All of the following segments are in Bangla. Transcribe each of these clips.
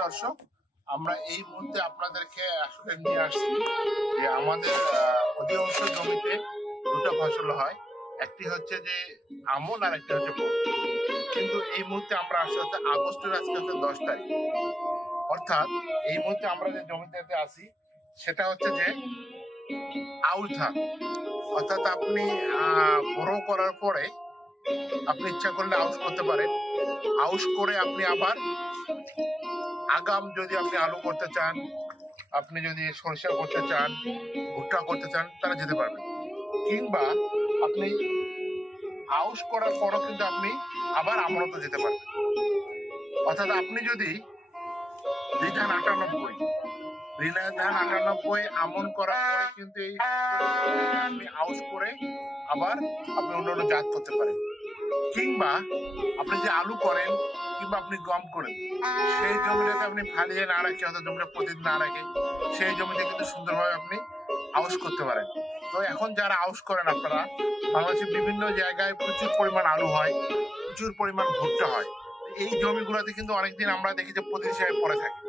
দর্শক, আমরা এই মুহূর্তে আপনাদেরকে আসলে নিয়ে আসছি যে আমাদের অধিকাংশ জমিতে দুটো ফসল হয়, একটি হচ্ছে যে আমন আর একটি হচ্ছে বোট। কিন্তু এই মুহূর্তে আমরা আসতে হচ্ছে আগস্টের আজকে হচ্ছে 10 তারিখ, অর্থাৎ এই মুহূর্তে আমরা যে জমিতে আছি সেটা হচ্ছে যে আউশ ধান। অর্থাৎ আপনি বড় করার পরে আপনি ইচ্ছা করলে আউশ করতে পারেন। আউশ করে আপনি আবার আগাম যদি আপনি আলু করতে চান, আপনি যদি সরিষা করতে চান, ভুট্টা করতে চান, তারা যেতে পারবেন। কিংবা আপনি আউশ করার পরও কিন্তু আপনি আবার আমনতে যেতে পারবেন। অর্থাৎ আপনি যদি ধান 98 আমন করার পরে কিন্তু এই আপনি আউশ করে আবার আপনি অন্যান্য জাত করতে পারেন। কিংবা আপনি যে আলু করেন কিংবা আপনি গম করেন, সেই জমিটাতে আপনি ফালিয়ে না রাখে, অর্থাৎ জমিটা প্রতিদিন না রাখে, সেই জমিতে কিন্তু সুন্দরভাবে আপনি আউশ করতে পারেন। তো এখন যারা আউশ করেন, আপনারা বাংলাদেশের বিভিন্ন জায়গায় প্রচুর পরিমাণ আলু হয়, প্রচুর পরিমাণ ভুট্টা হয়। এই জমিগুলোতে কিন্তু অনেকদিন আমরা দেখি যে প্রতি হিসাবে পড়ে থাকে।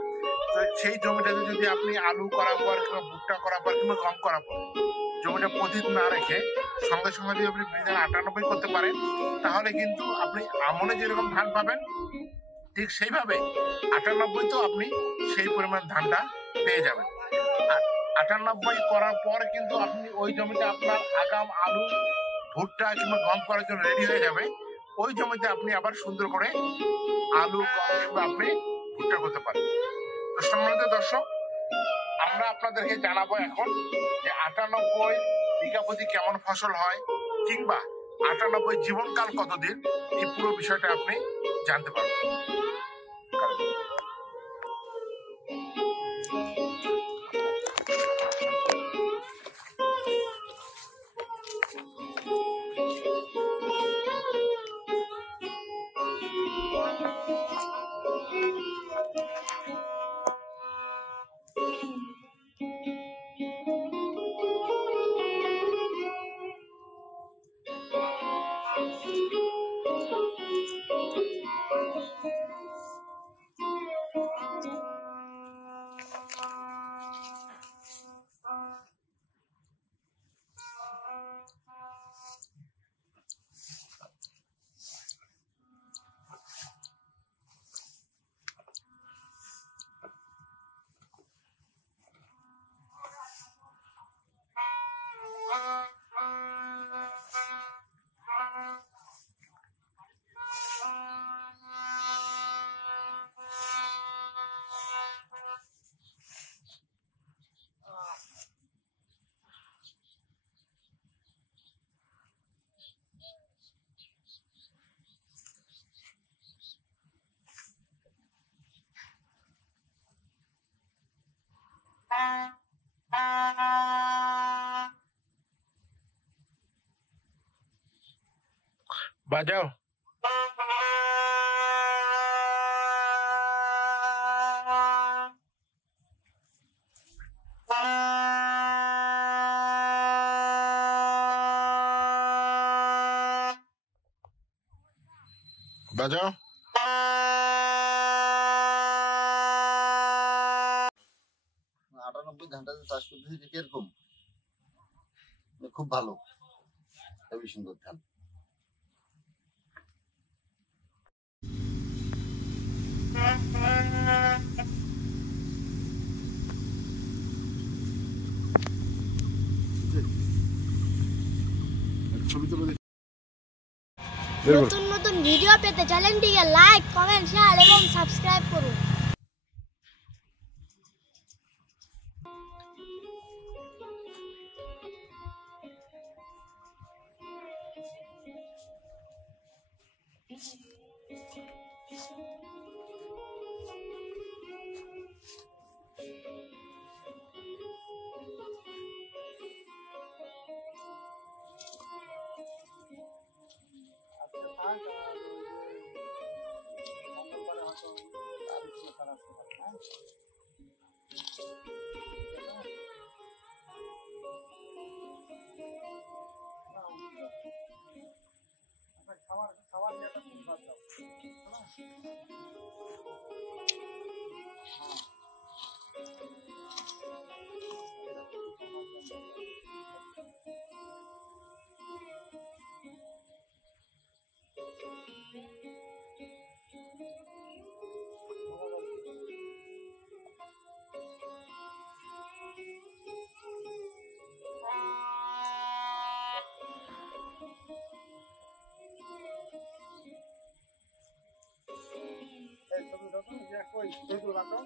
তো সেই জমিটাতে যদি আপনি আলু করার পর কিংবা ভুট্টা করার পর কিংবা গম করার পর জমিটা প্রতিদিন না রেখে সঙ্গে সঙ্গে যদি আপনি 98 করতে পারেন, তাহলে কিন্তু আপনি আমনে যেরকম ধান পাবেন ঠিক সেইভাবে 98 তো আপনি সেই পরিমাণ ধানটা পেয়ে যাবেন। আর 98 করার পর কিন্তু আপনি ওই জমিতে আপনার আগাম আলু, ভুট্টা কিংবা গম করার জন্য রেডি হয়ে যাবে। ওই জমিতে আপনি আবার সুন্দর করে আলু, গম কিংবা আপনি ভুট্টা করতে পারেন। তো সম্মানিত দর্শক, আমরা আপনাদেরকে জানাবো এখন যে 98 বিঘা প্রতি কেমন ফসল হয়, কিংবা 98 জীবনকাল কতদিন, এই পুরো বিষয়টা আপনি জানতে পারবেন। বাজাও। বাজাও। 98 ধানটা যে চাষ করতেছি কিরকম, খুব ভালো, খুবই সুন্দর ধান। নতুন নতুন ভিডিও পেতে চ্যানেলটিকে লাইক, কমেন্ট, শেয়ার এবং সাবস্ক্রাইব করুন। খাবার এই তুমি দাও তো, যে কই, এইগুলো রাখো।